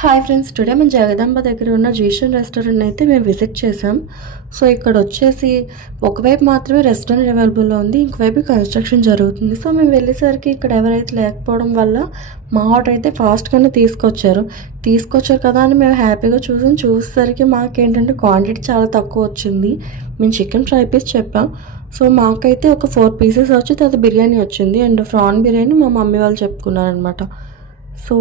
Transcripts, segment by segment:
Hi friends, today మేము జగదాంబ దగ్గర ఉన్న జీషన్ రెస్టారెంట్ అయితే మేము విజిట్ చేసాం. సో ఇక్కడ వచ్చేసి ఒకవైపు మాత్రమే రెస్టారెంట్ అవైలబుల్లో ఉంది, ఇంకోవైపు కన్స్ట్రక్షన్ జరుగుతుంది. సో మేము వెళ్ళేసరికి ఇక్కడ ఎవరైతే లేకపోవడం వల్ల మా ఆర్డర్ అయితే ఫాస్ట్గానే తీసుకొచ్చారు కదా అని మేము హ్యాపీగా చూసేసరికి మాకేంటంటే క్వాంటిటీ చాలా తక్కువ వచ్చింది. మేము చికెన్ ఫ్రై పీస్ చెప్పాం. సో మాకైతే ఒక 4 పీసెస్ వచ్చి తర్వాత బిర్యానీ వచ్చింది అండ్ ప్రాన్ బిర్యానీ మా మమ్మీ వాళ్ళు చెప్పుకున్నారనమాట. సో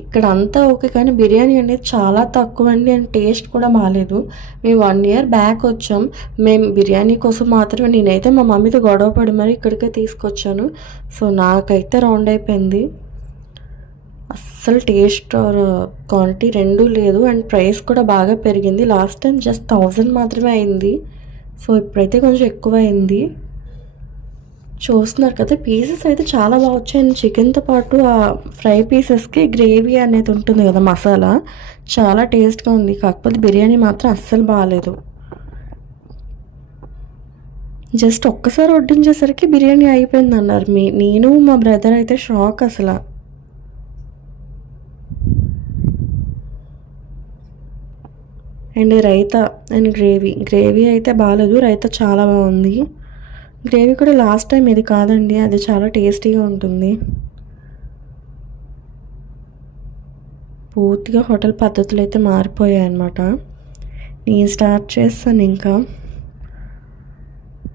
ఇక్కడ అంతా ఓకే, కానీ బిర్యానీ అనేది చాలా తక్కువ అండి అండ్ టేస్ట్ కూడా బాగాలేదు. మేము 1 ఇయర్ బ్యాక్ వచ్చాం. మేము బిర్యానీ కోసం మాత్రమే నేనైతే మా మమ్మీతో గొడవ పడి మరి ఇక్కడికే తీసుకొచ్చాను. సో నాకైతే రౌండ్ అయిపోయింది. అస్సలు టేస్ట్ ఆర్ క్వాంటిటీ రెండూ లేదు అండ్ ప్రైస్ కూడా బాగా పెరిగింది. లాస్ట్ టైం జస్ట్ 1000 మాత్రమే అయింది. సో ఇప్పుడైతే కొంచెం ఎక్కువ అయింది. చూస్తున్నారు కదా, పీసెస్ అయితే చాలా బాగా వచ్చాయి. చికెన్తో పాటు ఆ ఫ్రై పీసెస్కి గ్రేవీ అనేది ఉంటుంది కదా, మసాలా చాలా టేస్ట్గా ఉంది. కాకపోతే బిర్యానీ మాత్రం అస్సలు బాగాలేదు. జస్ట్ ఒక్కసారి వడ్డించేసరికి బిర్యానీ అయిపోయింది అన్నారు. నేను మా బ్రదర్ అయితే షాక్ అసలు. అండ్ రైతా అండ్ గ్రేవీ అయితే బాగాలేదు, రైతా చాలా బాగుంది. గ్రేవీ కూడా లాస్ట్ టైం ఇది కాదండి, అది చాలా టేస్టీగా ఉంటుంది. పూర్తిగా హోటల్ పద్ధతులు అయితే మారిపోయాయి అన్నమాట. నేను స్టార్ట్ చేస్తాను. ఇంకా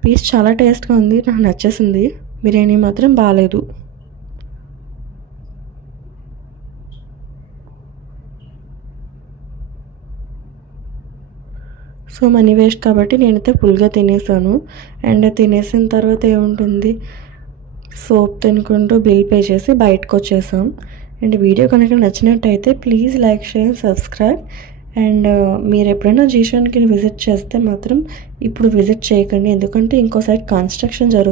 పీస్ చాలా టేస్ట్గా ఉంది, నాకు నచ్చేసింది. బిర్యానీ మాత్రం బాగాలేదు. సో మనీ వేస్ట్ కాబట్టి నేనైతే ఫుల్గా తినేసాను. అండ్ తినేసిన తర్వాత ఏముంటుంది, సోప్ తినుకుంటూ బిల్ పే చేసి బయటకు వచ్చేసాం. అండ్ వీడియో కనుక నచ్చినట్టయితే please like, share, subscribe. And మీరు ఎప్పుడైనా జీషన్కి విజిట్ చేస్తే మాత్రం ఇప్పుడు విజిట్ చేయకండి, ఎందుకంటే ఇంకో సైడ్ కన్స్ట్రక్షన్ జరుగుతుంది.